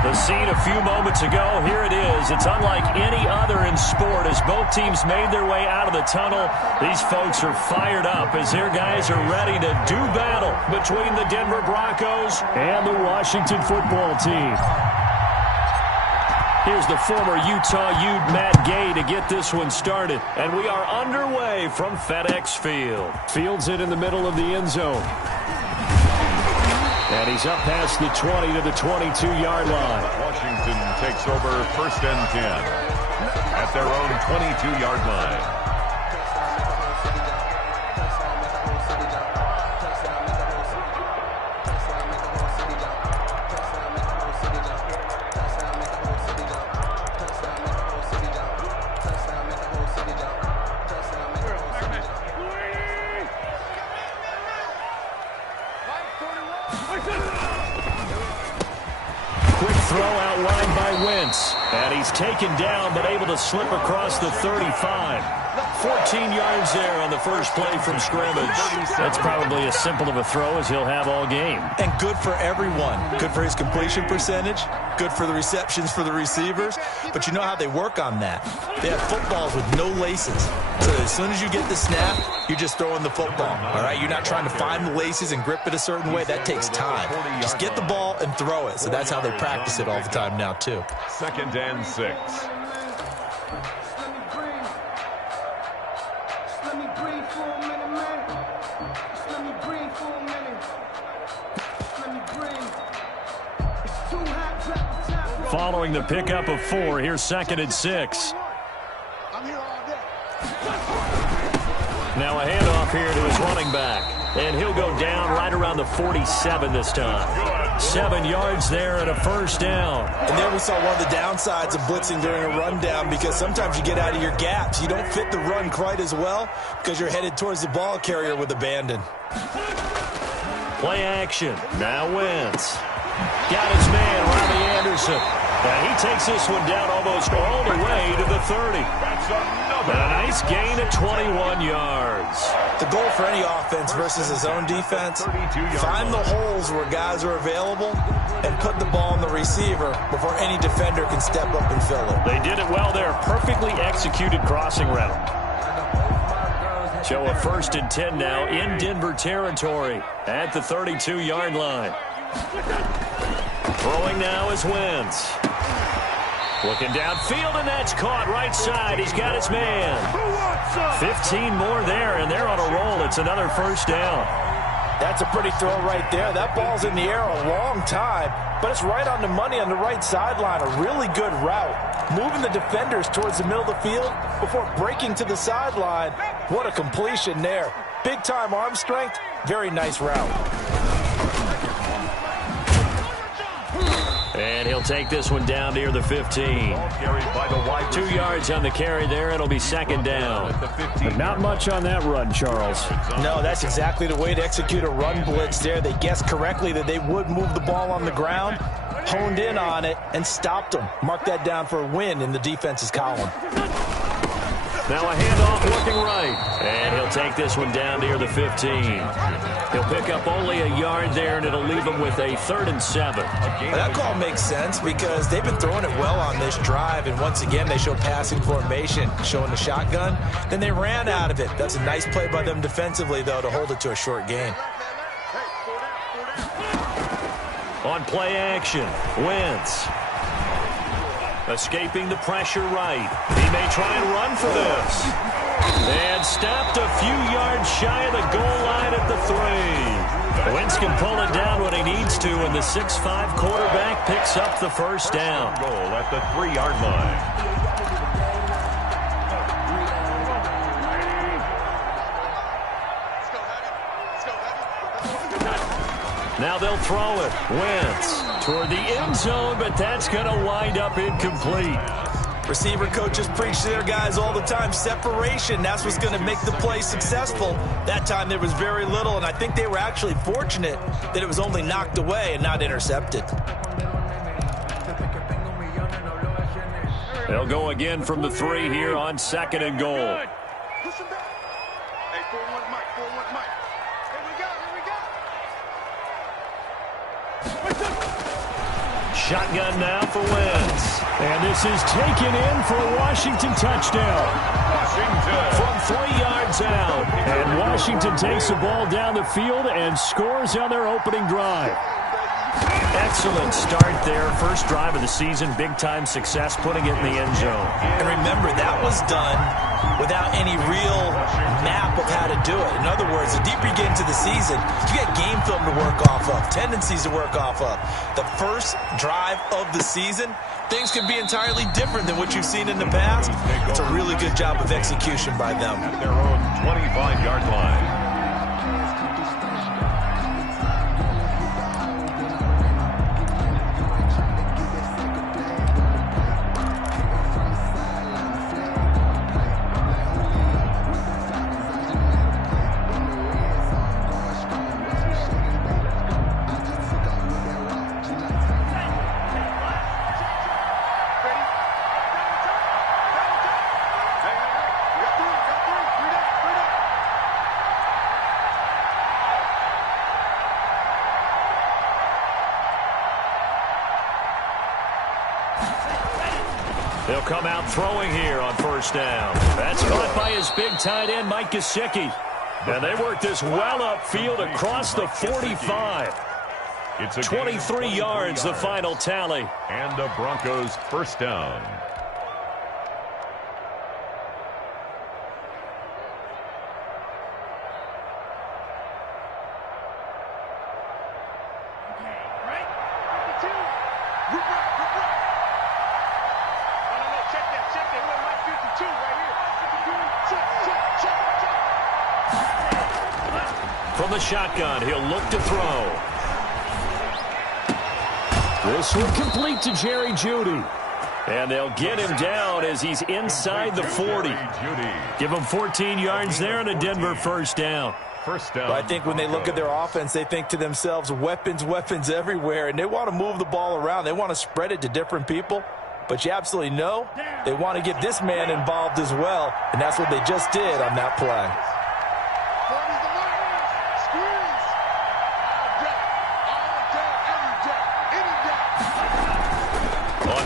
The scene a few moments ago, here it is. It's unlike any other in sport as both teams made their way out of the tunnel. These folks are fired up as their guys are ready to do battle between the Denver Broncos and the Washington football team. Here's the former Utah Ute, Matt Gay, to get this one started. And we are underway from FedEx Field. Fields it in the middle of the end zone. And he's up past the 20 to the 22-yard line. Washington takes over 1st and 10 at their own 22-yard line. And he's taken down, but able to slip across the 35. 14 yards there on the first play from scrimmage. That's probably as simple of a throw as he'll have all game. And good for everyone. Good for his completion percentage. Good for the receptions for the receivers. But you know how they work on that. They have footballs with no laces. So as soon as you get the snap, you're just throwing the football. All right? You're not trying to find the laces and grip it a certain way. That takes time. Just get the ball and throw it. So that's how they practice it all the time now, too. 2nd and 6. Following the pickup of 4, here's 2nd and 6. Now a handoff here to his running back. And he'll go down right around the 47 this time. 7 yards there and a first down. And there we saw one of the downsides of blitzing during a rundown, because sometimes you get out of your gaps. You don't fit the run quite as well because you're headed towards the ball carrier with abandon. Play action. Now Wentz. Got his man, Robbie Anderson. And he takes this one down almost all the way to the 30. And a nice gain of 21 yards. The goal for any offense versus his own defense, find the holes where guys are available and put the ball on the receiver before any defender can step up and fill it. They did it well there. Perfectly executed crossing route. Show a 1st and 10 now in Denver territory at the 32-yard line. Throwing now is Wentz. Looking downfield, and that's caught right side. He's got his man. 15 more there, and they're on a roll. It's another first down. That's a pretty throw right there. That ball's in the air a long time, but it's right on the money on the right sideline. A really good route. Moving the defenders towards the middle of the field before breaking to the sideline. What a completion there. Big-time arm strength. Very nice route. And he'll take this one down near the 15. 2 yards on the carry there. It'll be 2nd down. But not much on that run, Charles. No, that's exactly the way to execute a run blitz there. They guessed correctly that they would move the ball on the ground, honed in on it, and stopped them. Mark that down for a win in the defense's column. Now a handoff looking right. And he'll take this one down near the 15. He'll pick up only a yard there, and it'll leave him with a 3rd and 7. That call makes sense because they've been throwing it well on this drive, and once again they show passing formation, showing the shotgun. Then they ran out of it. That's a nice play by them defensively, though, to hold it to a short gain. On play action, Wentz. Escaping the pressure right. He may try and run for this. And stopped a few yards shy of the goal line at the 3. Wentz can pull it down when he needs to, and the 6'5" quarterback picks up the first down. Goal at the 3-yard line. Now they'll throw it. Wentz toward the end zone, but that's going to wind up incomplete. Receiver coaches preach to their guys all the time. Separation, that's what's going to make the play successful. That time there was very little, and I think they were actually fortunate that it was only knocked away and not intercepted. They'll go again from the 3 here on 2nd and goal. Shotgun now for Wentz. And this is taken in for a Washington touchdown. From 3 yards out. And Washington takes the ball down the field and scores on their opening drive. Excellent start there. First drive of the season. Big-time success putting it in the end zone. And remember, that was done without any real map of how to do it. In other words, the deeper you get into the season, you get game film to work off of, tendencies to work off of. The first drive of the season, things can be entirely different than what you've seen in the past. It's a really good job of execution by them. At their own 25-yard line. They'll come out throwing here on first down. That's caught by his big tight end, Mike Gesicki. And they work this well upfield across the 45. It's a 23 yards, the final tally. And the Broncos first down. From the shotgun, he'll look to throw. This will complete to Jerry Jeudy. And they'll get him down as he's inside the 40. Give him 14 yards there and a Denver first down. But I think when they look at their offense, they think to themselves, weapons, weapons everywhere, and they want to move the ball around. They want to spread it to different people. But you absolutely know they want to get this man involved as well, and that's what they just did on that play.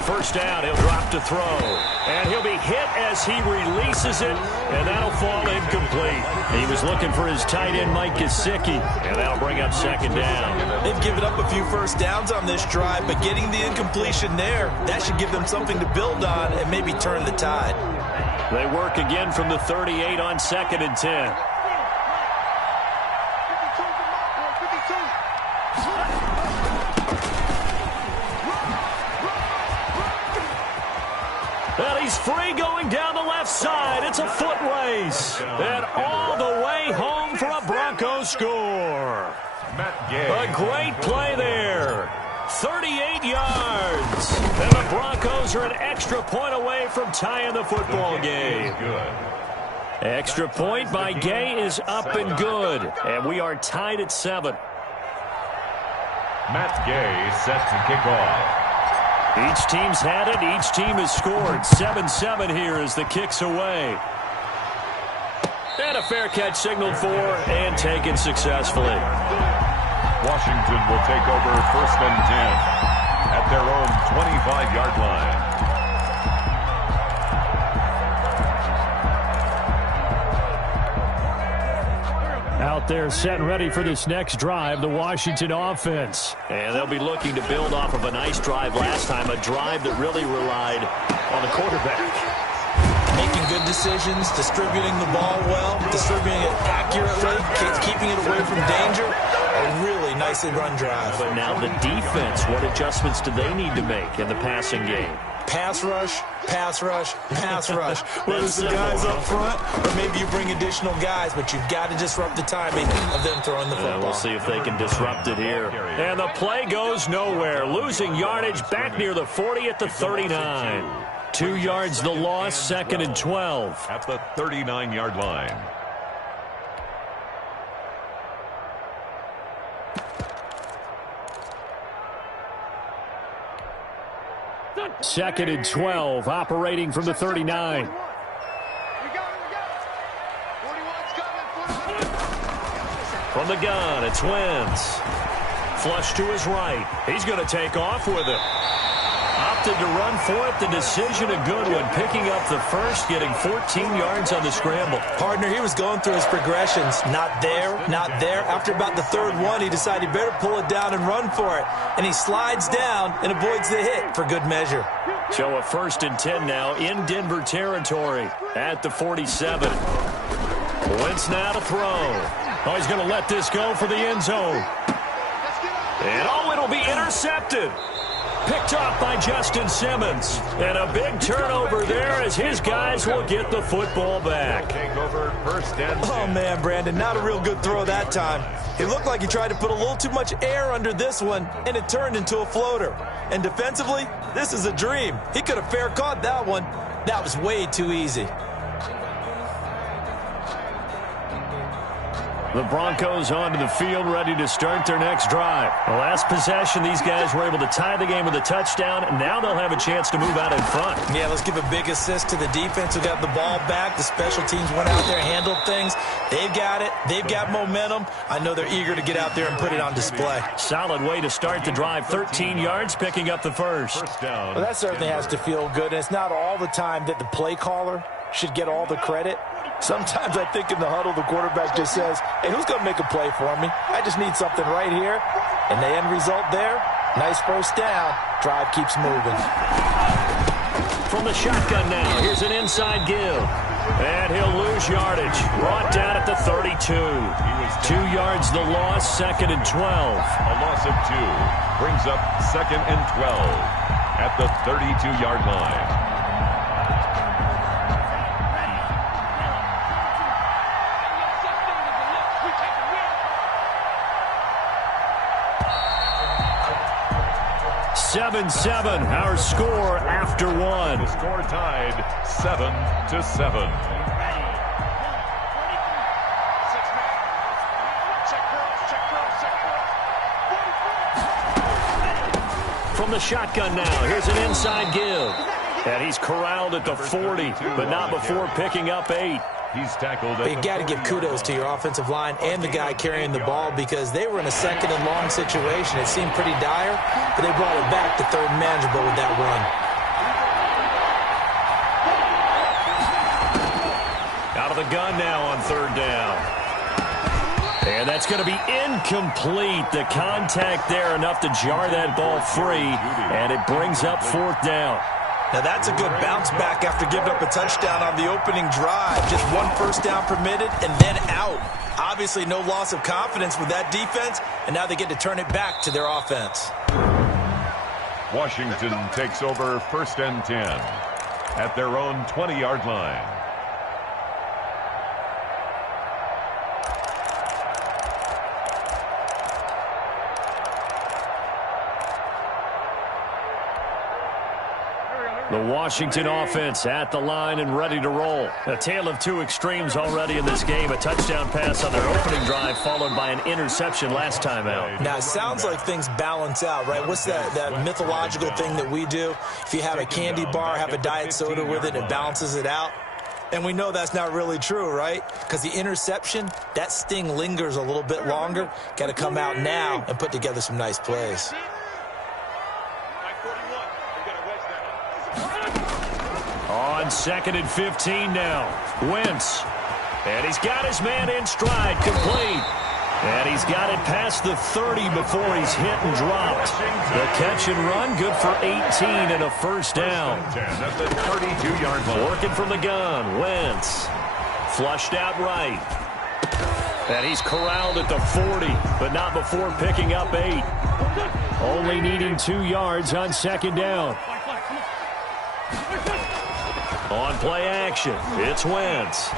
First down, he'll drop to throw. And he'll be hit as he releases it, and that'll fall incomplete. He was looking for his tight end, Mike Gesicki, and that'll bring up second down. They've given up a few first downs on this drive, but getting the incompletion there, that should give them something to build on and maybe turn the tide. They work again from the 38 on 2nd and 10. And he's free going down the left side. It's a foot race. And all the way home for a Broncos score. A great play there. 38 yards. And the Broncos are an extra point away from tying the football game. Extra point by Gay is up and good. And we are tied at 7. Matt Gay set to kick off. Each team's had it. Each team has scored. 7-7 here as the kick's away. And a fair catch signaled for and taken successfully. Washington will take over 1st and 10 at their own 25-yard line. Out there set and ready for this next drive, the Washington offense. And they'll be looking to build off of a nice drive last time, a drive that really relied on the quarterback. Making good decisions, distributing the ball well, distributing it accurately, keeping it away from danger. A really nicely run drive. But now the defense, what adjustments do they need to make in the passing game? Pass rush, pass rush, pass rush. Whether it's the guys up front or maybe you bring additional guys, but you've got to disrupt the timing of them throwing the football. We'll see if they can disrupt it here. And the play goes nowhere. Losing yardage back near the 40 at the 39. 2 yards the loss, 2nd and 12. At the 39-yard line. Second and 12, operating from the 39. From the gun, it's Wentz. flush to his right. He's going to take off with it. Opted to run for it. The decision a good one. Picking up the first, getting 14 yards on the scramble. Partner, he was going through his progressions. Not there, not there. After about the third one, he decided he better pull it down and run for it. And he slides down and avoids the hit for good measure. So a 1st and 10 now in Denver territory at the 47. Wentz now to throw. Oh, he's going to let this go for the end zone. And oh, it'll be intercepted. Picked off by Justin Simmons. And a big turnover there as his guys will get the football back. Take over 1st and 10. Oh, man, Brandon, not a real good throw that time. It looked like he tried to put a little too much air under this one, and it turned into a floater. And defensively, this is a dream. He could have fair caught that one. That was way too easy. The Broncos onto the field, ready to start their next drive. The last possession, these guys were able to tie the game with a touchdown, and now they'll have a chance to move out in front. Yeah, let's give a big assist to the defense who got the ball back. The special teams went out there, handled things. They've got it. They've got momentum. I know they're eager to get out there and put it on display. Solid way to start the drive. 13 yards, picking up the first. Well, that certainly has to feel good, and it's not all the time that the play caller should get all the credit. Sometimes I think in the huddle, the quarterback just says, hey, who's going to make a play for me? I just need something right here. And the end result there, nice 1st down. Drive keeps moving. From the shotgun now, here's an inside give. And he'll lose yardage. Brought down at the 32. 2 yards the loss, 2nd and 12. A loss of 2 brings up 2nd and 12 at the 32-yard line. Our score after 1. The score tied 7-7. From the shotgun now, here's an inside give. And he's corralled at the 40, but not before picking up 8. He's tackled. But you got to give kudos to your offensive line and the guy carrying the ball because they were in a 2nd and long situation. It seemed pretty dire, but they brought it back to 3rd and manageable with that run. Out of the gun now on 3rd down. And that's going to be incomplete. The contact there enough to jar that ball free, and it brings up 4th down. Now, that's a good bounce back after giving up a touchdown on the opening drive. Just 1 1st down permitted and then out. Obviously, no loss of confidence with that defense, and now they get to turn it back to their offense. Washington takes over 1st and 10 at their own 20-yard line. The Washington offense at the line and ready to roll. A tale of 2 extremes already in this game. A touchdown pass on their opening drive followed by an interception last time out. Now, it sounds like things balance out, right? What's that mythological thing that we do? If you have a candy bar, have a diet soda with it, it balances it out. And we know that's not really true, right? Because the interception, that sting lingers a little bit longer. Got to come out now and put together some nice plays. On 2nd and 15 now. Wentz. And he's got his man in stride, complete. And he's got it past the 30 before he's hit and dropped. The catch and run, good for 18 and a 1st down. At the 32-yard line. Working from the gun, Wentz. Flushed out right. And he's corralled at the 40, but not before picking up 8. Only needing 2 yards on 2nd down. On play action, it's Wentz.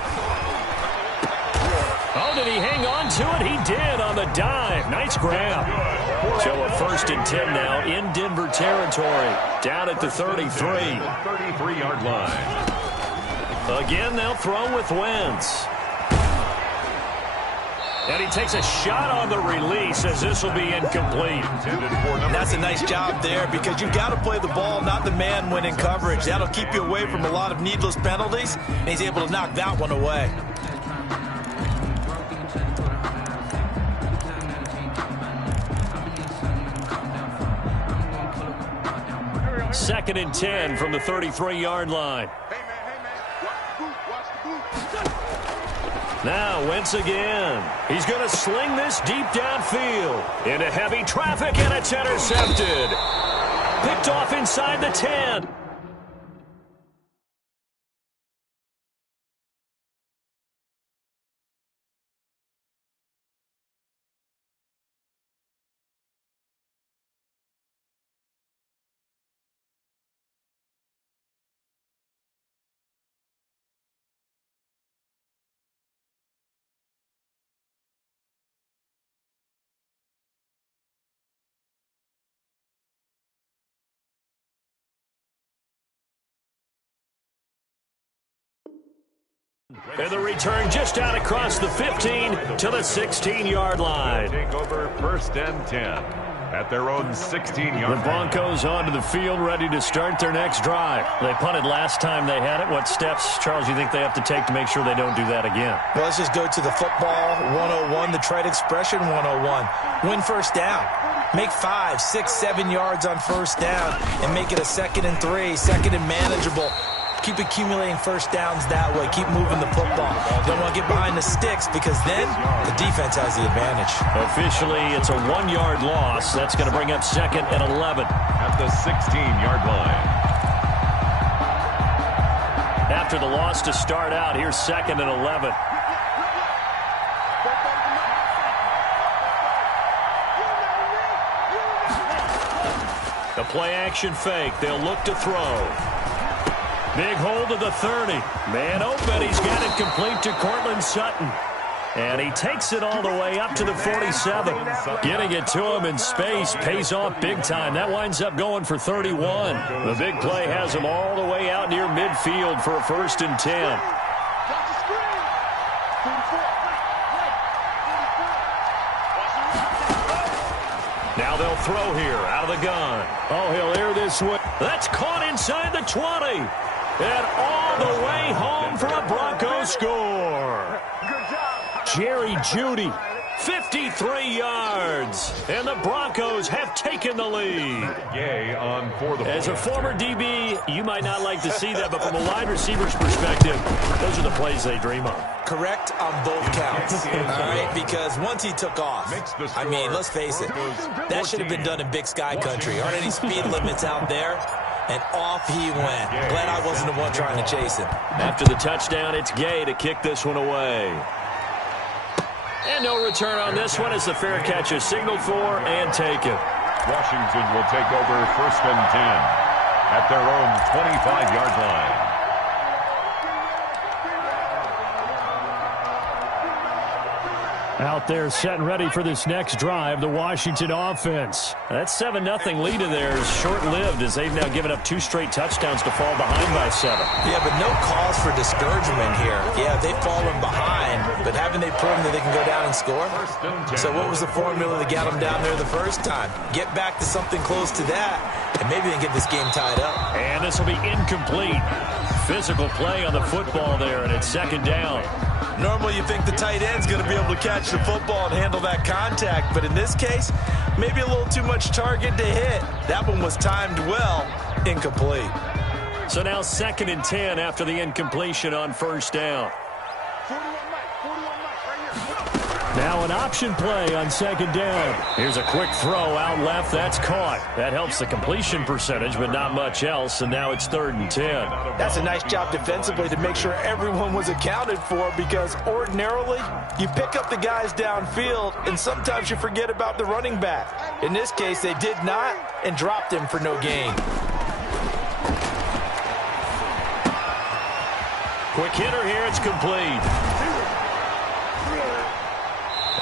Oh, did he hang on to it? He did on the dive. Nice grab. So a 1st and 10 now in Denver territory. Down at the 33. 33-yard line. Again, they'll throw with Wentz. And he takes a shot on the release as this will be incomplete. That's a nice job there because you've got to play the ball, not the man when in coverage. That'll keep you away from a lot of needless penalties, and he's able to knock that one away. 2nd and 10 from the 33-yard line. Now, Wentz again. He's going to sling this deep downfield into heavy traffic, and it's intercepted. Picked off inside the 10. And the return just out across the 15 to the 16-yard line. Take over 1st and 10 at their own 16-yard line. The Broncos onto the field, ready to start their next drive. They punted last time they had it. What steps, Charles, you think they have to take to make sure they don't do that again? Well, let's just go to the football 101, the trade expression 101. Win first down. Make 5, 6, 7 yards on first down and make it a 2nd and 3, 2nd and manageable. Keep accumulating first downs that way. Keep moving the football. Don't want to get behind the sticks because then the defense has the advantage. Officially, it's a 1-yard loss. That's going to bring up 2nd and 11. At the 16-yard line. After the loss to start out, here's 2nd and 11. The play action fake. They'll look to throw. Big hold of the 30. Man open. He's got it complete to Cortland Sutton. And he takes it all the way up to the 47. Getting it to him in space pays off big time. That winds up going for 31. The big play has him all the way out near midfield for a 1st and 10. Now they'll throw here out of the gun. Oh, he'll air this way. That's caught inside the 20. And all the way home for a Broncos score. Jerry Jeudy, 53 yards. And the Broncos have taken the lead. Gay on for the As a former DB, you might not like to see that, but from a wide receiver's perspective, those are the plays they dream of. Correct on both counts. All right, because once he took off, I mean, let's face it, that should have been done in Big Sky country. Aren't any speed limits out there? And off he went. Glad I wasn't the one trying to chase him. After the touchdown, it's Gay to kick this one away. And no return on this one as the fair catch is signaled for and taken. Washington will take over 1st and 10 at their own 25-yard line. Out there set and ready for this next drive, the Washington offense. That 7-0 lead of theirs short-lived as they've now given up 2 straight touchdowns to fall behind by 7. Yeah, but no cause for discouragement here. Yeah, they've fallen behind, but haven't they proven that they can go down and score? So what was the formula to get them down there the first time? Get back to something close to that, and maybe they can get this game tied up. And this will be incomplete. Physical play on the football there, and it's 2nd down. Normally you think the tight end's going to be able to catch the football and handle that contact, but in this case, maybe a little too much target to hit. That one was timed well, incomplete. So now 2nd and 10 after the incompletion on first down. Now an option play on 2nd down. Here's a quick throw out left. That's caught. That helps the completion percentage, but not much else. And now it's 3rd and 10. That's a nice job defensively to make sure everyone was accounted for, because ordinarily you pick up the guys downfield and sometimes you forget about the running back. In this case, they did not and dropped him for no gain. Quick hitter here. It's complete.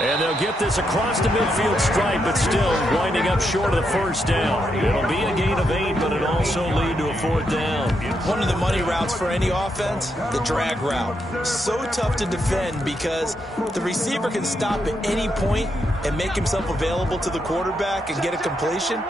And they'll get this across the midfield stripe, but still winding up short of the first down. It'll be a gain of 8, but it'll also lead to a 4th down. One of the money routes for any offense, the drag route. So tough to defend because the receiver can stop at any point and make himself available to the quarterback and get a completion.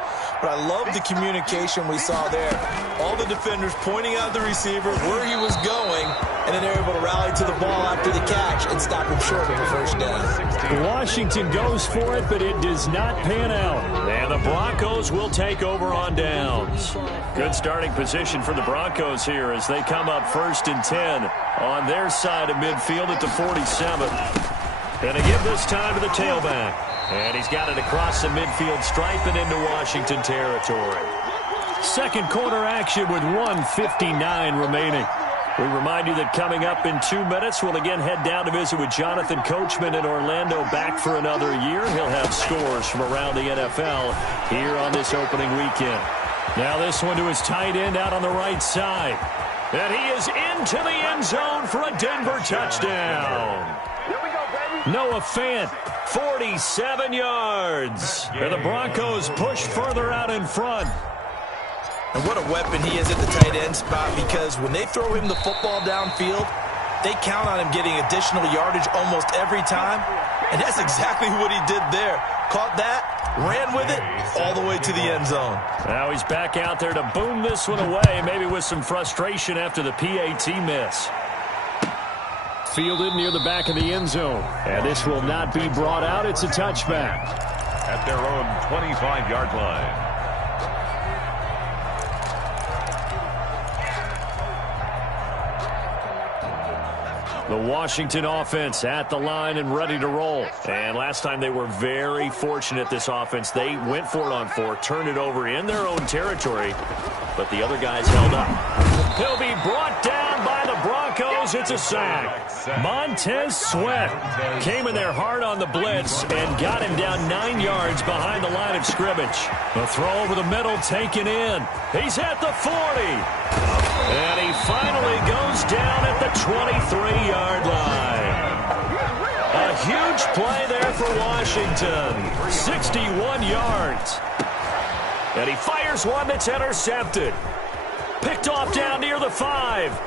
But I love the communication we saw there. All the defenders pointing out the receiver where he was going, and then they're able to rally to the ball after the catch and stop him short of a first down. Washington goes for it, but it does not pan out. And the Broncos will take over on downs. Good starting position for the Broncos here as they come up 1st and 10 on their side of midfield at the 47. Going to give this time to the tailback. And he's got it across the midfield stripe and into Washington territory. Second quarter action with 1:59 remaining. We remind you that coming up in 2 minutes, we'll again head down to visit with Jonathan Coachman in Orlando, back for another year. He'll have scores from around the NFL here on this opening weekend. Now this one to his tight end out on the right side. And he is into the end zone for a Denver touchdown. Noah Fant, 47 yards. And the Broncos push further out in front. And what a weapon he is at the tight end spot, because when they throw him the football downfield, they count on him getting additional yardage almost every time. And that's exactly what he did there. Caught that, ran with it, all the way to the end zone. Now he's back out there to boom this one away, maybe with some frustration after the PAT miss. Fielded near the back of the end zone. And this will not be brought out. It's a touchback. At their own 25-yard line. The Washington offense at the line and ready to roll. And last time they were very fortunate, this offense. They went for it on 4, turned it over in their own territory, but the other guys held up. He'll be brought down by the Broncos. It's a sack. Montez Sweat came in there hard on the blitz and got him down 9 yards behind the line of scrimmage. The throw over the middle taken in. He's at the 40. And he finally goes down at the 23-yard line. A huge play there for Washington. 61 yards. And he fires one that's intercepted. Picked off down near the 5.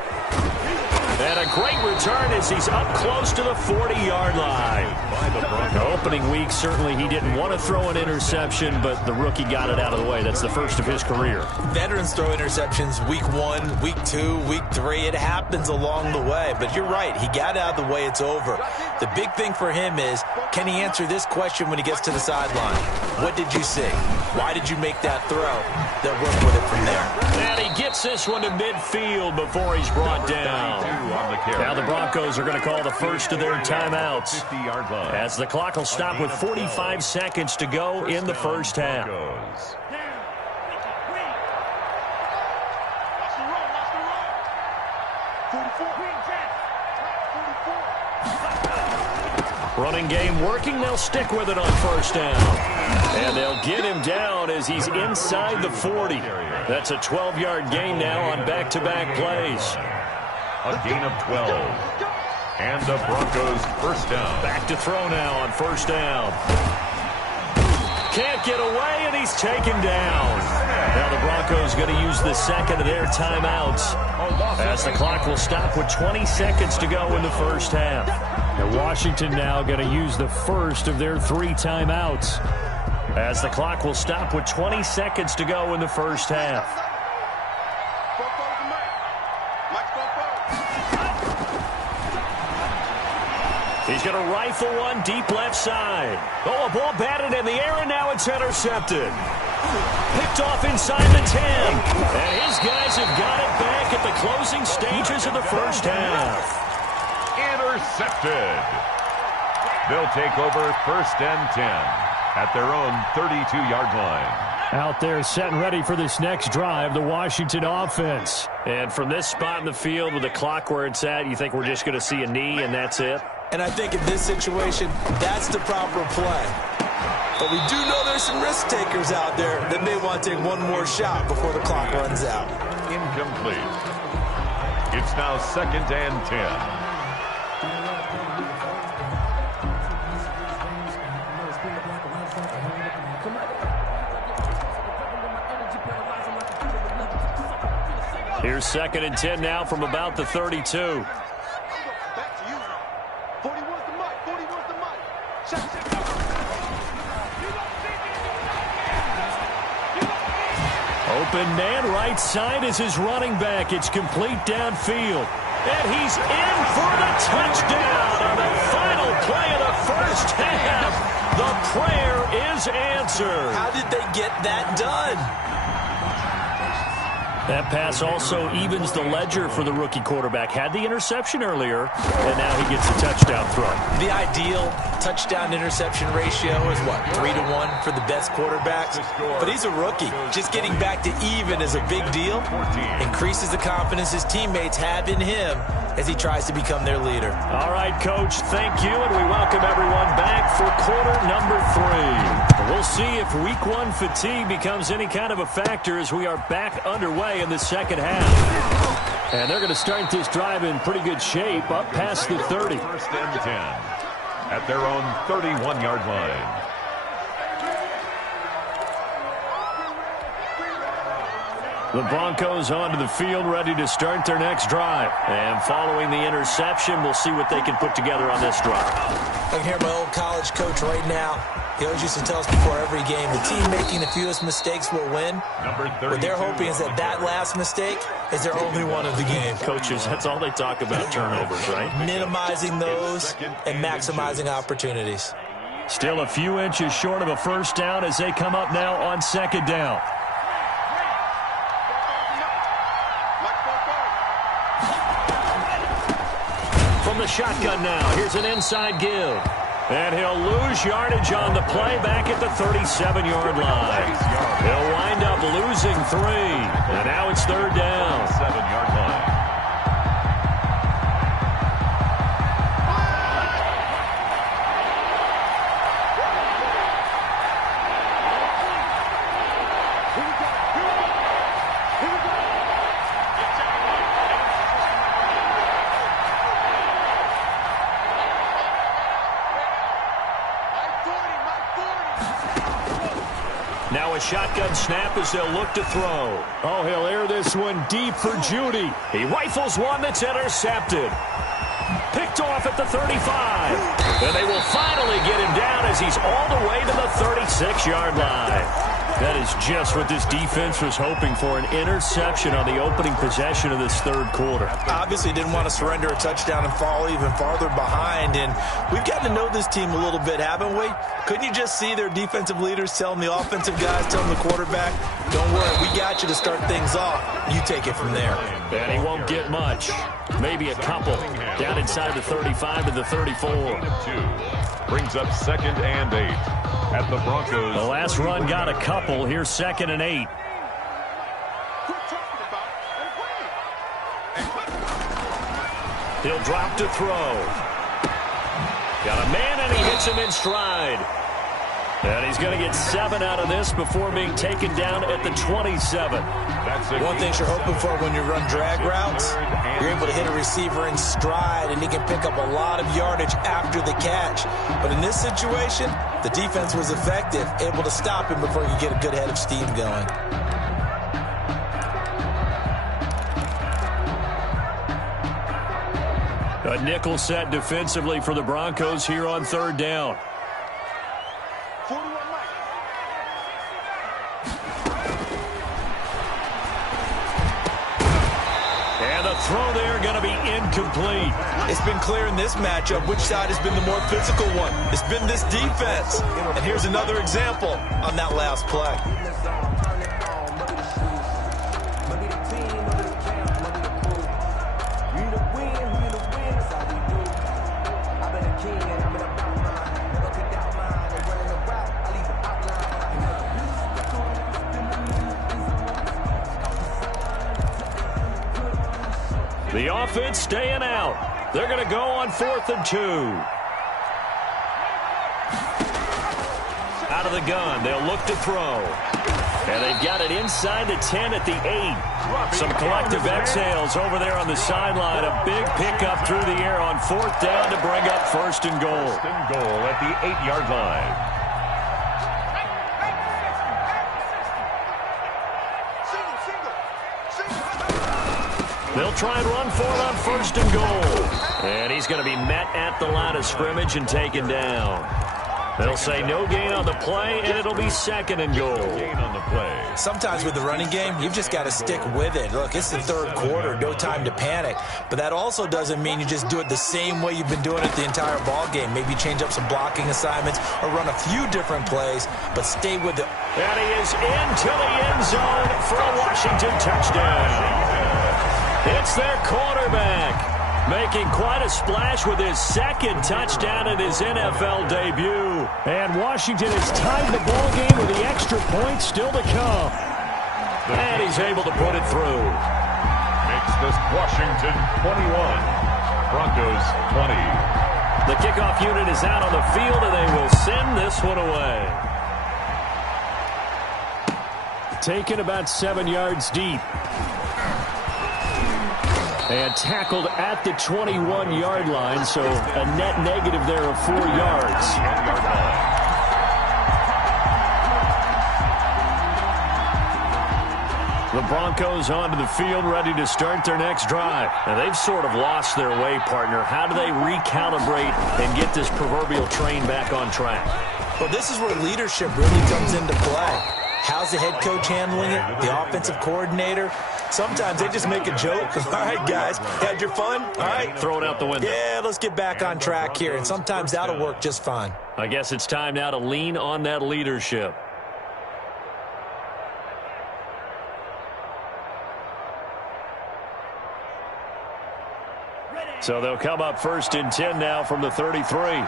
And a great return as he's up close to the 40-yard line. The opening week, certainly he didn't want to throw an interception, but the rookie got it out of the way. That's the first of his career. Veterans throw interceptions week 1, week 2, week 3. It happens along the way. But you're right. He got out of the way. It's over. The big thing for him is, can he answer this question when he gets to the sideline? What did you see? Why did you make that throw? They'll work with it from there. And he gets this one to midfield before he's brought down. Now the Broncos are going to call the first of their timeouts as the clock will stop with 45 seconds to go in the first half. Running game working. They'll stick with it on first down. And they'll get him down as he's inside the 40. That's a 12-yard gain now on back-to-back plays. A gain of 12. And the Broncos first down. Back to throw now on first down. Can't get away, and he's taken down. Now the Broncos going to use the second of their timeouts as the clock will stop with 20 seconds to go in the first half. And Washington now going to use the first of their 3 timeouts as the clock will stop with 20 seconds to go in the first half. He's going to rifle one deep left side. Oh, a ball batted in the air, and now it's intercepted. Picked off inside the 10. And his guys have got it back at the closing stages of the first half. Intercepted. They'll take over first and 10 at their own 32-yard line. Out there set and ready for this next drive, the Washington offense. And from this spot in the field with the clock where it's at, you think we're just going to see a knee and that's it? And I think in this situation, that's the proper play. But we do know there's some risk takers out there that may want to take one more shot before the clock runs out. Incomplete. It's now 2nd and 10. Here's 2nd and 10 now from about the 32. Open man right side is his running back. It's complete downfield. And he's in for the touchdown on the final play of the first half. The prayer is answered. How did they get that done? That pass also evens the ledger for the rookie quarterback. Had the interception earlier, and now he gets a touchdown throw. The ideal touchdown-interception ratio is, what, 3-to-1 for the best quarterbacks? But he's a rookie. Just getting back to even is a big deal. Increases the confidence his teammates have in him as he tries to become their leader. All right, Coach, thank you, and we welcome everyone back for quarter number 3. We'll see if week 1 fatigue becomes any kind of a factor as we are back underway in the second half. And they're going to start this drive in pretty good shape, up past the 30. First and 10 at their own 31-yard line. The Broncos onto the field, ready to start their next drive. And following the interception, we'll see what they can put together on this drive. I can hear my old college coach right now. He always used to tell us before every game, the team making the fewest mistakes will win. What they're hoping is that last mistake is their only one of the game. Coaches, that's all they talk about, turnovers, right? Minimizing those and maximizing opportunities. Still a few inches short of a first down as they come up now on second down. From the shotgun now, here's an inside give. And he'll lose yardage on the play back at the 37-yard line. He'll wind up losing 3. And now it's third down. 7-yard line. Now a shotgun snap as they'll look to throw. Oh, he'll air this one deep for Judy. He rifles one that's intercepted. Picked off at the 35. And they will finally get him down as he's all the way to the 36-yard line. That is just what this defense was hoping for, an interception on the opening possession of this third quarter. Obviously didn't want to surrender a touchdown and fall even farther behind. And we've gotten to know this team a little bit, haven't we? Couldn't you just see their defensive leaders telling the offensive guys, telling the quarterback, don't worry, we got you to start things off. You take it from there. And he won't get much. Maybe a couple. Down inside the 35 to the 34. Brings up second and 8 at the Broncos. The last run got a couple. Here's second and 8. He'll drop to throw. Got a man, and he hits him in stride. And he's going to get 7 out of this before being taken down at the 27. One thing you're hoping for when you run drag routes, you're able to hit a receiver in stride, and he can pick up a lot of yardage after the catch. But in this situation, the defense was effective, able to stop him before you get a good head of steam going. A nickel set defensively for the Broncos here on third down. Throw there going to be incomplete. It's been clear in this matchup which side has been the more physical one. It's been this defense. And here's another example on that last play. The offense staying out. They're going to go on 4th and 2. Out of the gun, they'll look to throw. And they've got it inside the 10 at the 8. Some collective exhales over there on the sideline. A big pickup through the air on 4th down to bring up 1st and goal. 1st and goal at the 8-yard line. They'll try and run for it on 1st and goal. And he's going to be met at the line of scrimmage and taken down. They'll say no gain on the play, and it'll be second and goal. Gain on the play. Sometimes with the running game, you've just got to stick with it. Look, it's the third quarter, no time to panic. But that also doesn't mean you just do it the same way you've been doing it the entire ball game. Maybe change up some blocking assignments or run a few different plays, but stay with it. And he is into the end zone for a Washington touchdown. It's their quarterback, making quite a splash with his second touchdown in his NFL debut. And Washington has tied the ball game with the extra point still to come. And he's able to put it through. Makes this Washington 21, Broncos 20. The kickoff unit is out on the field, and they will send this one away. Taken about 7 yards deep. And tackled at the 21-yard line, so a net negative there of 4 yards. The Broncos onto the field, ready to start their next drive. And they've sort of lost their way, partner. How do they recalibrate and get this proverbial train back on track? Well, this is where leadership really comes into play. How's the head coach handling it? The offensive coordinator? Sometimes they just make a joke. All right, guys, had your fun? All right. Throw it out the window. Yeah, let's get back on track here. And sometimes that'll work just fine. I guess it's time now to lean on that leadership. So they'll come up 1st and 10 now from the 33.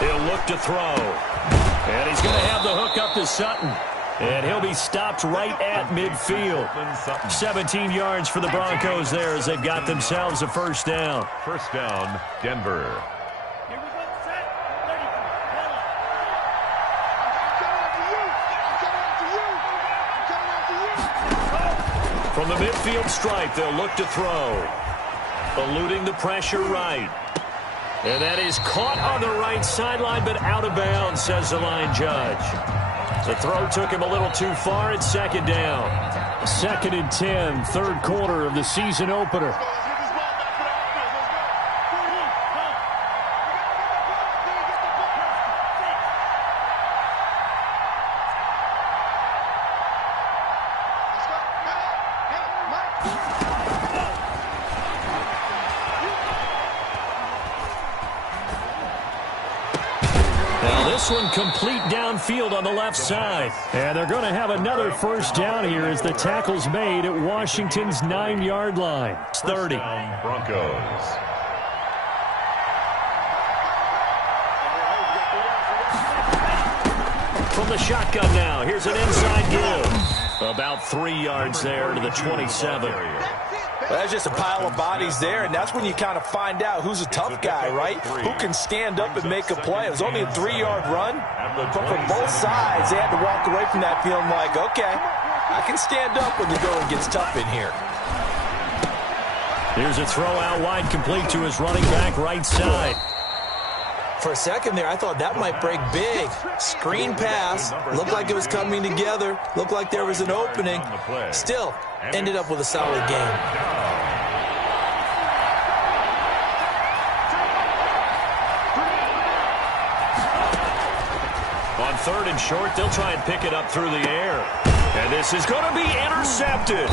He'll look to throw. And he's going to have the hook up to Sutton. And he'll be stopped right at midfield. 17 yards for the Broncos there as they've got themselves a first down. First down, Denver. From the midfield stripe, they'll look to throw. Eluding the pressure right. And that is caught on the right sideline, but out of bounds, says the line judge. The throw took him a little too far. It's second down. 2nd and 10, third quarter of the season opener. This one complete downfield on the left side. And they're going to have another first down here as the tackle's made at Washington's 9-yard line. It's 30. Broncos. From the shotgun now, here's an inside give. About 3 yards there to the 27. Well, that's just a pile of bodies there, and that's when you kind of find out who's a tough guy, right? Who can stand up and make a play. It was only a 3-yard run, but from both sides, they had to walk away from that feeling like, okay, I can stand up when the going gets tough in here. Here's a throw out wide, complete to his running back right side. For a second there, I thought that might break big. Screen pass. Looked like it was coming together. Looked like there was an opening. Still, ended up with a solid game. On 3rd and short, they'll try and pick it up through the air. And this is going to be intercepted.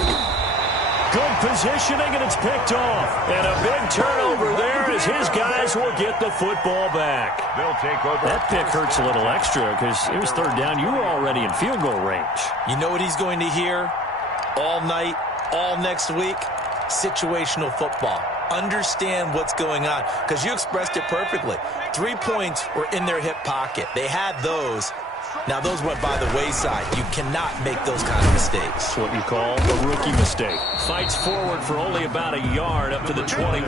Good positioning, and it's picked off. And a big turnover there as his guys will get the football back. They'll take over. That pick hurts a little extra because it was 3rd down. You were already in field goal range. You know what he's going to hear all night, all next week? Situational football. Understand what's going on, because you expressed it perfectly. 3 points were in their hip pocket. They had those. Now, those went by the wayside. You cannot make those kind of mistakes. That's what you call a rookie mistake. Fights forward for only about a yard up to the 21.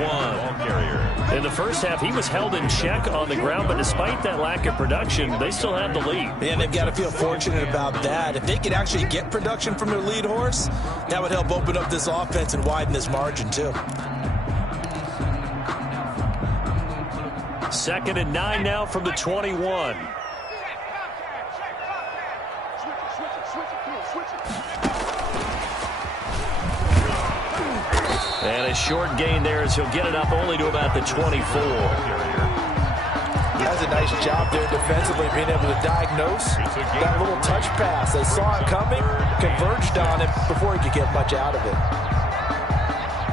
In the first half, he was held in check on the ground, but despite that lack of production, they still had the lead. And they've got to feel fortunate about that. If they could actually get production from their lead horse, that would help open up this offense and widen this margin, too. 2nd and 9 now from the 21. And a short gain there as he'll get it up only to about the 24. He has a nice job there defensively, being able to diagnose that little touch pass. They saw it coming, converged on it before he could get much out of it.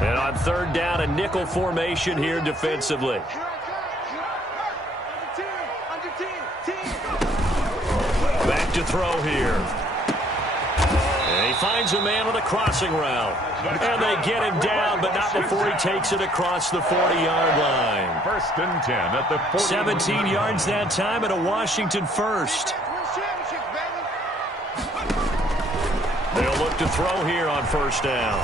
And on third down, a nickel formation here defensively. Back to throw here. And he finds a man on a crossing route. And they get him down, but not before he takes it across the 40-yard line. First and 10 at the 40. 17 yards that time and a Washington first. They'll look to throw here on first down.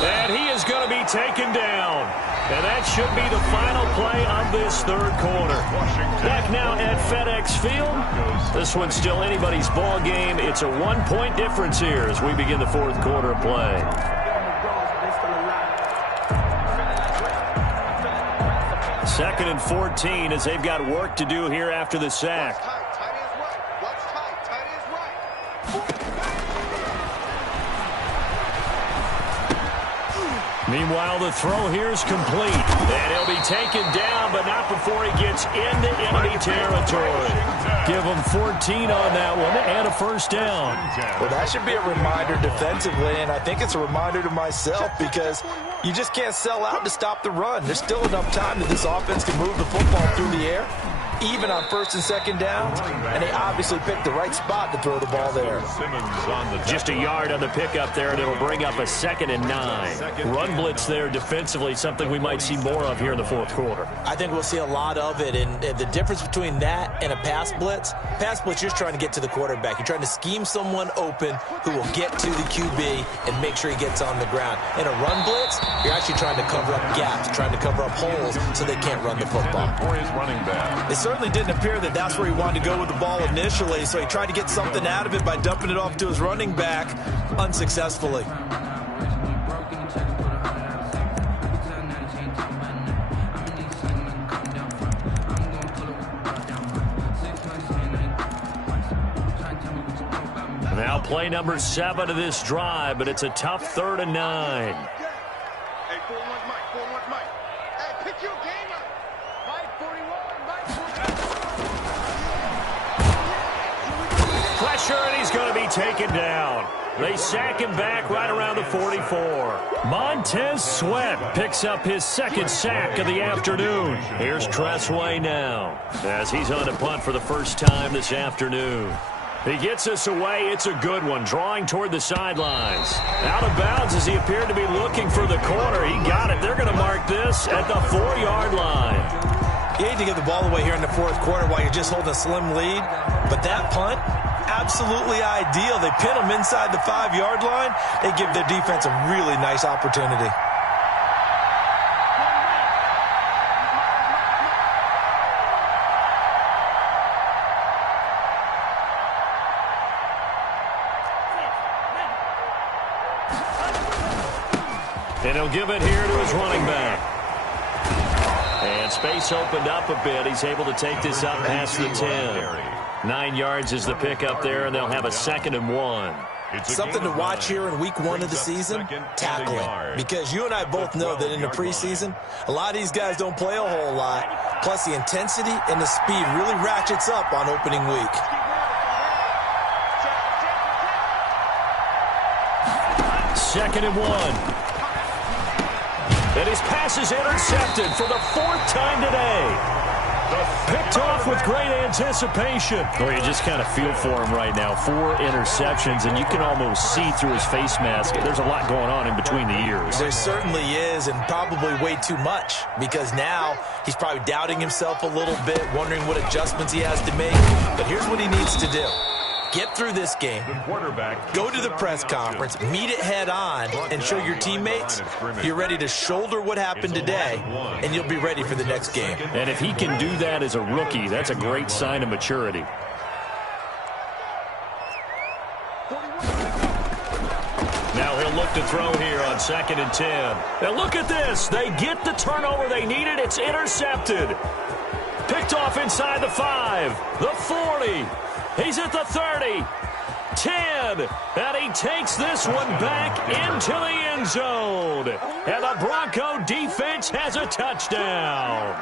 And he is going to be taken down. And that should be the final play of this third quarter. Back now at FedEx Field. This one's still anybody's ball game. It's a 1-point difference here as we begin the fourth quarter of play. Second and 14 as they've got work to do here after the sack. Meanwhile, the throw here is complete. And he'll be taken down, but not before he gets into enemy territory. Give him 14 on that one and a first down. Well, that should be a reminder defensively, and I think it's a reminder to myself because you just can't sell out to stop the run. There's still enough time that this offense can move the football through the air, even on first and second downs, and they obviously picked the right spot to throw the ball there. Just a yard on the pickup there, and it'll bring up a 2nd and 9. Run blitz there defensively, something we might see more of here in the fourth quarter. I think we'll see a lot of it, and the difference between that and a pass blitz, you're just trying to get to the quarterback. You're trying to scheme someone open who will get to the QB and make sure he gets on the ground. In a run blitz, you're actually trying to cover up gaps, trying to cover up holes so they can't run the football. For his running back. It certainly didn't appear that that's where he wanted to go with the ball initially, so he tried to get something out of it by dumping it off to his running back unsuccessfully. Now play number 7 of this drive, but it's a tough 3rd and 9. Hey, 4-1 Mike. Hey, pick your game up. Mike, 41, Mike, 41. Pressure, and he's going to be taken down. They sack him back right around the 44. Montez Sweat picks up his 2nd sack of the afternoon. Here's Tressway now as he's on to punt for the first time this afternoon. He gets us away. It's a good one, drawing toward the sidelines. Out of bounds as he appeared to be looking for the corner. He got it. They're going to mark this at the 4-yard line. You hate to give the ball away here in the fourth quarter while you're just holding a slim lead, but that punt, absolutely ideal. They pin them inside the 5-yard line. They give their defense a really nice opportunity. And he'll give it here to his running back. And space opened up a bit. He's able to take this up past the 10. 9 yards is the pickup there, and they'll have a 2nd and 1. Something to watch here in week 1 of the season, tackling. Because you and I both know that in the preseason, a lot of these guys don't play a whole lot. Plus, the intensity and the speed really ratchets up on opening week. Second and 1. And his pass is intercepted for the 4th time today. Picked off with great anticipation. Well, you just kind of feel for him right now. 4 interceptions, and you can almost see through his face mask. There's a lot going on in between the ears. There certainly is, and probably way too much, because now he's probably doubting himself a little bit, wondering what adjustments he has to make. But here's what he needs to do. Get through this game, go to the press conference, meet it head on, and show your teammates you're ready to shoulder what happened today, and you'll be ready for the next game. And if he can do that as a rookie, that's a great sign of maturity. Now he'll look to throw here on 2nd and 10. Now look at this. They get the turnover they needed. It's intercepted. Picked off inside the 5, the 40. He's at the 30, 10, again. And he takes this one back into the end zone. And the Bronco defense has a touchdown.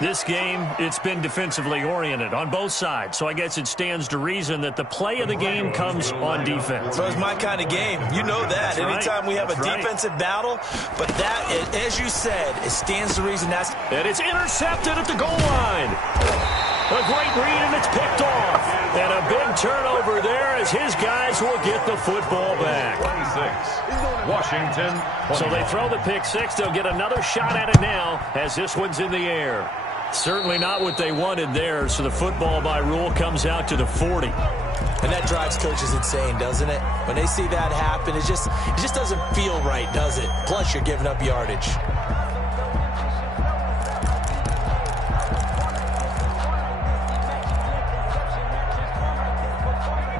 This game, it's been defensively oriented on both sides, so I guess it stands to reason that the play of the game comes on defense. So it's my kind of game. You know that. Anytime we have a defensive battle, but that, as you said, it stands to reason that's... And it's intercepted at the goal line. A great read, and it's picked off. And a big turnover there as his guys will get the football back. 26, Washington. 21. So they throw the pick six. They'll get another shot at it now as this one's in the air. Certainly not what they wanted there, so the football by rule comes out to the 40. And that drives coaches insane, doesn't it? When they see that happen, it just doesn't feel right, does it? Plus, you're giving up yardage.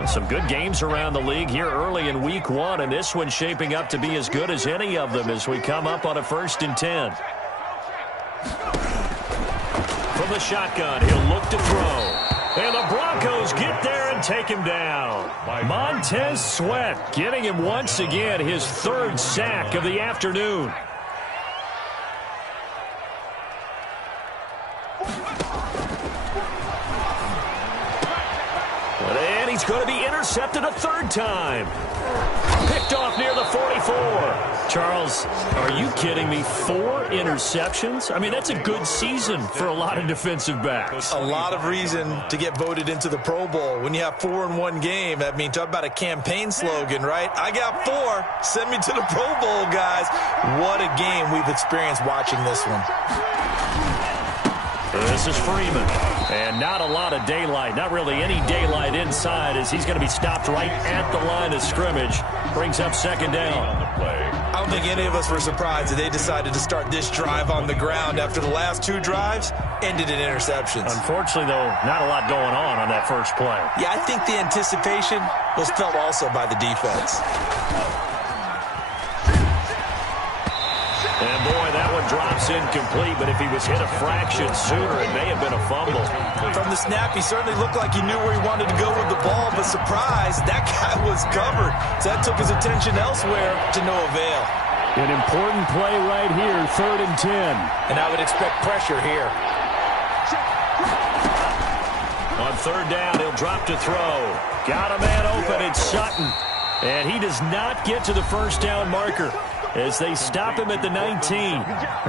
Some good games around the league here early in week one, and this one's shaping up to be as good as any of them as we come up on a 1st and 10. From the shotgun, he'll look to throw. And the Broncos get there and take him down. Montez Sweat getting him once again his 3rd sack of the afternoon. And he's going to be intercepted a 3rd time. Picked off near the 44. Charles, are you kidding me? 4 interceptions? I mean, that's a good season for a lot of defensive backs. A lot of reason to get voted into the Pro Bowl. When you have 4 in one game, I mean, talk about a campaign slogan, right? I got 4. Send me to the Pro Bowl, guys. What a game we've experienced watching this one. This is Freeman. And not a lot of daylight, not really any daylight inside as he's going to be stopped right at the line of scrimmage. Brings up 2nd down. I don't think any of us were surprised that they decided to start this drive on the ground after the last 2 drives ended in interceptions. Unfortunately, though, not a lot going on that first play. Yeah, I think the anticipation was felt also by the defense. And boy, that one drops incomplete, but if he was hit a fraction sooner, it may have been a fumble. From the snap, he certainly looked like he knew where he wanted to go with the ball, but surprise, that guy was covered. So that took his attention elsewhere to no avail. An important play right here, 3rd and 10. And I would expect pressure here. On 3rd down, he'll drop to throw. Got a man open, it's Sutton. And he does not get to the 1st down marker as they stop him at the 19.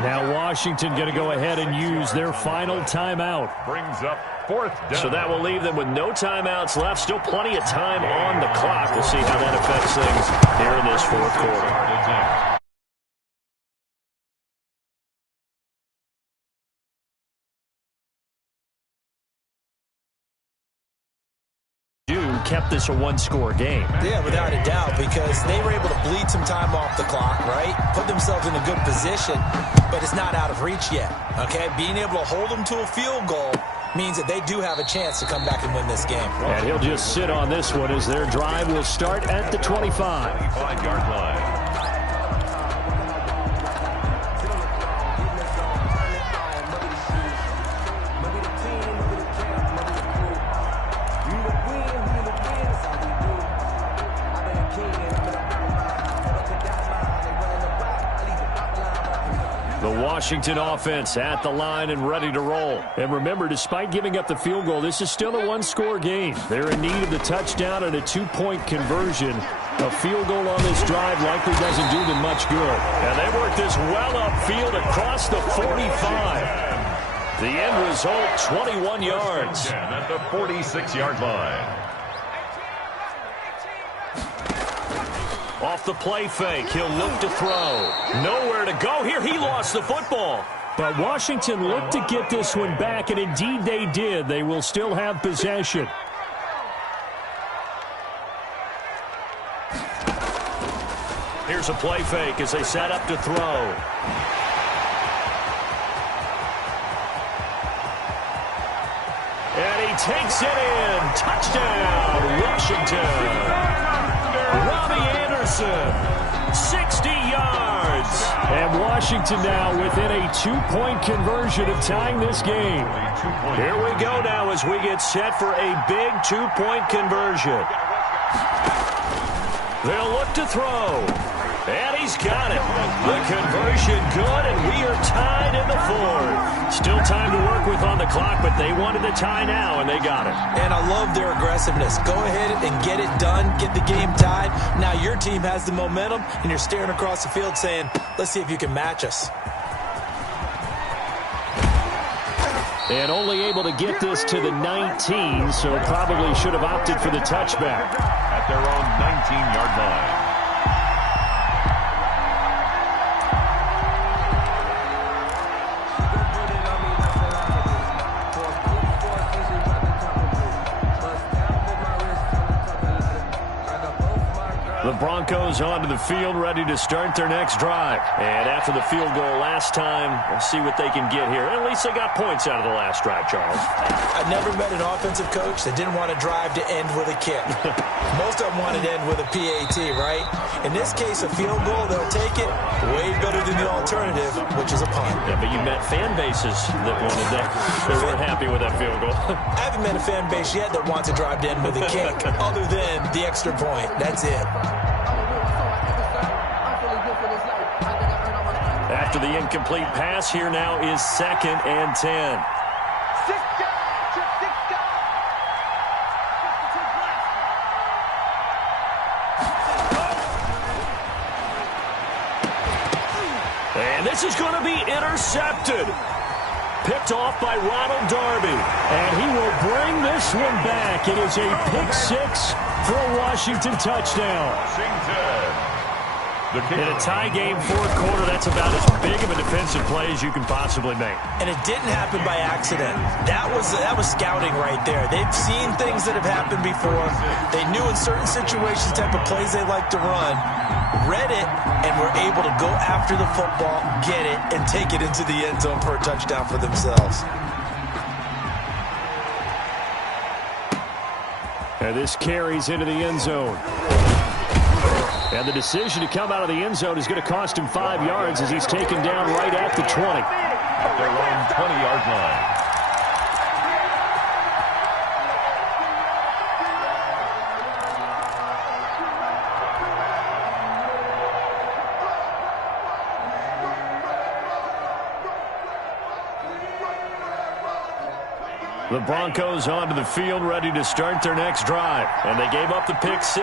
Now Washington going to go ahead and use their final timeout. Brings up 4th down. So that will leave them with no timeouts left. Still plenty of time on the clock. We'll see how that affects things here in this 4th quarter. Kept this a 1-score game. Yeah, without a doubt, because they were able to bleed some time off the clock, right? Put themselves in a good position, but it's not out of reach yet, okay? Being able to hold them to a field goal means that they do have a chance to come back and win this game. And he'll just sit on this one as their drive will start at the 25. 25-yard line. Washington offense at the line and ready to roll. And remember, despite giving up the field goal, this is still a 1-score game. They're in need of the touchdown and a 2-point conversion. A field goal on this drive likely doesn't do them much good. And they work this well upfield across the 45. The end result, 21 yards. At the 46-yard line. Off the play fake, he'll look to throw. Nowhere to go here. He lost the football. But Washington looked to get this one back, and indeed they did. They will still have possession. Here's a play fake as they set up to throw. And he takes it in. Touchdown, Washington. Robbie Anderson, 60 yards. And Washington now within a 2-point conversion of tying this game. Here we go now as we get set for a big 2-point conversion. They'll look to throw. And he's got it. The conversion good, and we are tied in the fourth. Still time to work with on the clock, but they wanted the tie now, and they got it. And I love their aggressiveness. Go ahead and get it done. Get the game tied. Now your team has the momentum, and you're staring across the field saying, let's see if you can match us. And only able to get this to the 19, so probably should have opted for the touchback. At their own 19-yard line. The Broncos onto the field, ready to start their next drive. And after the field goal last time, we'll see what they can get here. At least they got points out of the last drive, Charles. I never met an offensive coach that didn't want to drive to end with a kick. Most of them wanted to end with a PAT, right? In this case, a field goal, they'll take it way better than the alternative, which is a punt. Yeah, but you met fan bases that wanted that. They weren't happy with that field goal. I haven't met a fan base yet that wants to drive to end with a kick, other than the extra point. That's it. After the incomplete pass, here now is 2nd and 10. And this is going to be intercepted. Picked off by Ronald Darby. And he will bring this one back. It is a pick 6 for a Washington touchdown. In a tie game, fourth quarter, that's about as big of a defensive play as you can possibly make. And it didn't happen by accident. That was scouting right there. They've seen things that have happened before. They knew in certain situations the type of plays they like to run, read it, and were able to go after the football, get it, and take it into the end zone for a touchdown for themselves. And this carries into the end zone. And the decision to come out of the end zone is going to cost him 5 yards as he's taken down right at the 20. At their own 20-yard line. The Broncos onto the field, ready to start their next drive. And they gave up the pick 6,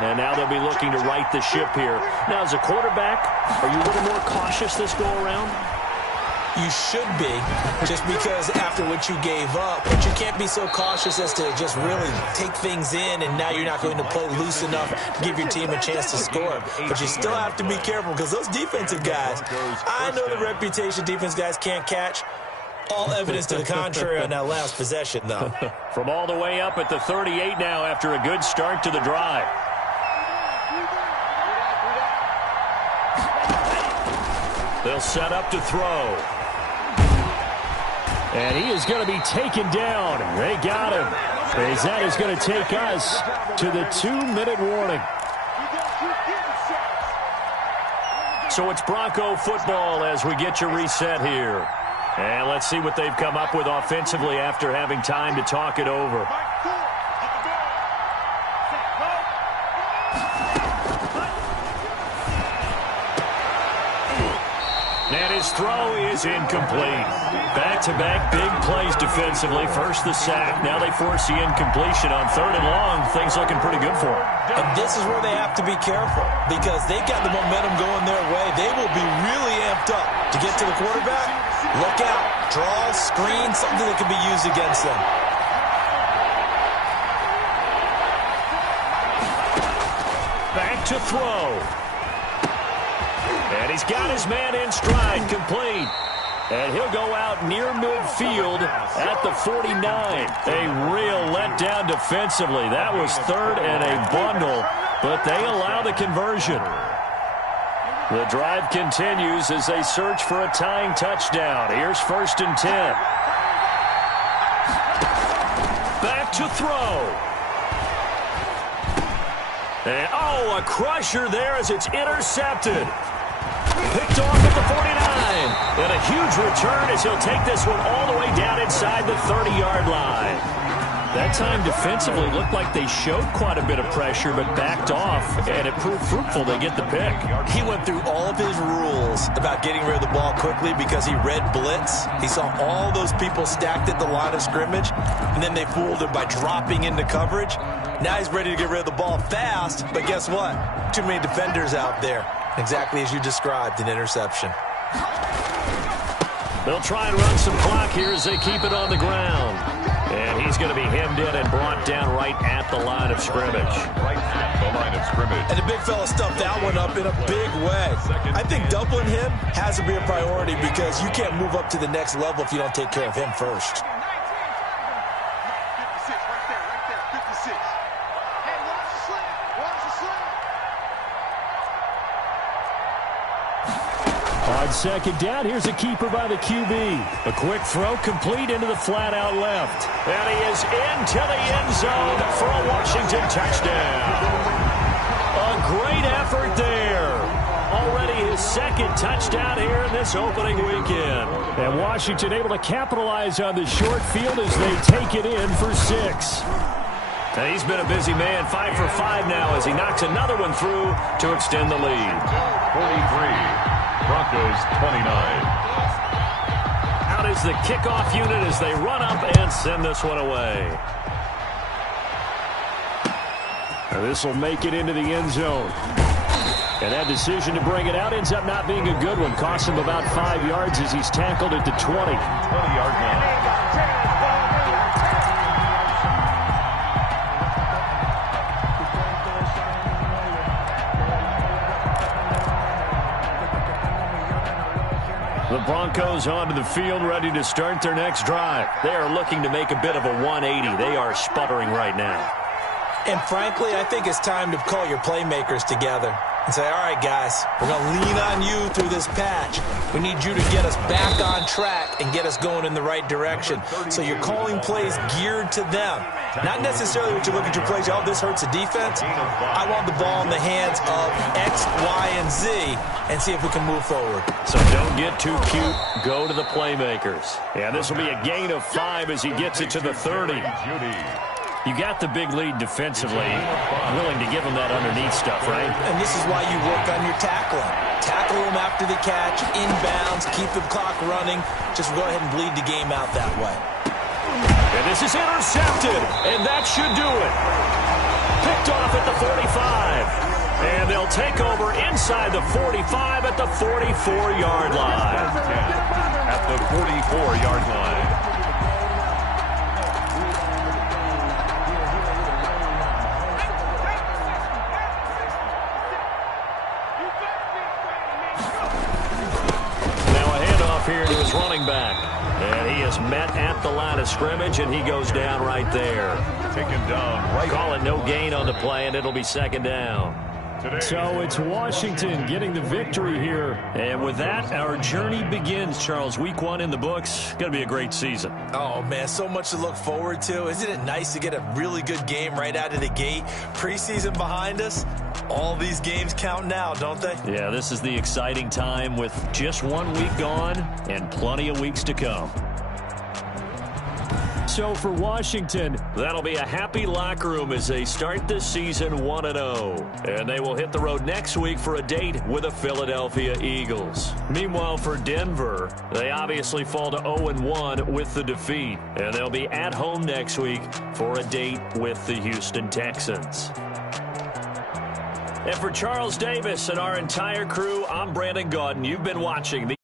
and now they'll be looking to right the ship here. Now, as a quarterback, are you a little more cautious this go-around? You should be, just because after what you gave up, but you can't be so cautious as to just really take things in, and now you're not going to play loose enough to give your team a chance to score. But you still have to be careful, because those defensive guys, I know the reputation defense guys can't catch. All evidence to the contrary on that last possession, though. From all the way up at the 38 now after a good start to the drive. They'll set up to throw. And he is going to be taken down. They got him. As that is going to take us to the 2-minute warning. So it's Bronco football as we get you reset here. And let's see what they've come up with offensively after having time to talk it over. And his throw is incomplete. Back-to-back big plays defensively. First the sack. Now they force the incompletion on 3rd and long. Things looking pretty good for them. And this is where they have to be careful, because they've got the momentum going their way. They will be really amped up to get to the quarterback. Look out. Draw, screen, something that can be used against them. Back to throw. And he's got his man in stride, complete. And he'll go out near midfield at the 49. A real letdown defensively. That was 3rd and a bundle, but they allow the conversion. The drive continues as they search for a tying touchdown. Here's 1st and 10. Back to throw. And, a crusher there as it's intercepted. Picked off at the 49. And a huge return as he'll take this one all the way down inside the 30-yard line. That time defensively looked like they showed quite a bit of pressure but backed off, and it proved fruitful. They get the pick. He went through all of his rules about getting rid of the ball quickly because he read blitz. He saw all those people stacked at the line of scrimmage, and then they fooled him by dropping into coverage. Now he's ready to get rid of the ball fast, but guess what? Too many defenders out there. Exactly as you described, an interception. They'll try and run some clock here as they keep it on the ground. And he's going to be hemmed in and brought down right at the line of scrimmage. Right at the line of scrimmage. And the big fella stuffed that one up in a big way. I think doubling him has to be a priority because you can't move up to the next level if you don't take care of him first. 56, right there, 56. Hey, watch the slant. Watch the slant. On second down, here's a keeper by the QB. A quick throw complete into the flat out left. And he is into the end zone for a Washington touchdown. A great effort there. Already his second touchdown here in this opening weekend. And Washington able to capitalize on the short field as they take it in for 6. And he's been a busy man, 5 for 5 now as he knocks another one through to extend the lead. 43. Broncos 29. Out is the kickoff unit as they run up and send this one away. This will make it into the end zone. And that decision to bring it out ends up not being a good one. Costs him about 5 yards as he's tackled at the 20. 20-yard line. The Broncos onto the field, ready to start their next drive. They are looking to make a bit of a 180. They are sputtering right now. And frankly, I think it's time to call your playmakers together and say, all right, guys, we're going to lean on you through this patch. We need you to get us back on track and get us going in the right direction. So you're calling plays geared to them. Not necessarily what you look at your plays, oh, this hurts the defense. I want the ball in the hands of X, Y, and Z and see if we can move forward. So don't get too cute. Go to the playmakers. Yeah, this will be a gain of 5 as he gets it to the 30. You got the big lead defensively. Willing to give him that underneath stuff, right? And this is why you work on your tackling. Tackle them after the catch, inbounds, keep the clock running. Just go ahead and bleed the game out that way. And this is intercepted, and that should do it. Picked off at the 45. And they'll take over inside the 45 at the 44-yard line. At the 44-yard line. Here to his running back. And he is met at the line of scrimmage, and he goes down right there. Taken down right. Call it no gain on the play, and it'll be second down. So it's Washington getting the victory here. And with that, our journey begins, Charles. Week 1 in the books. Going to be a great season. Oh, man, so much to look forward to. Isn't it nice to get a really good game right out of the gate? Preseason behind us. All these games count now, don't they? Yeah, this is the exciting time with just 1 week gone and plenty of weeks to come. So for Washington, that'll be a happy locker room as they start this season 1-0. And they will hit the road next week for a date with the Philadelphia Eagles. Meanwhile, for Denver, they obviously fall to 0-1 with the defeat. And they'll be at home next week for a date with the Houston Texans. And for Charles Davis and our entire crew, I'm Brandon Gaudin. You've been watching the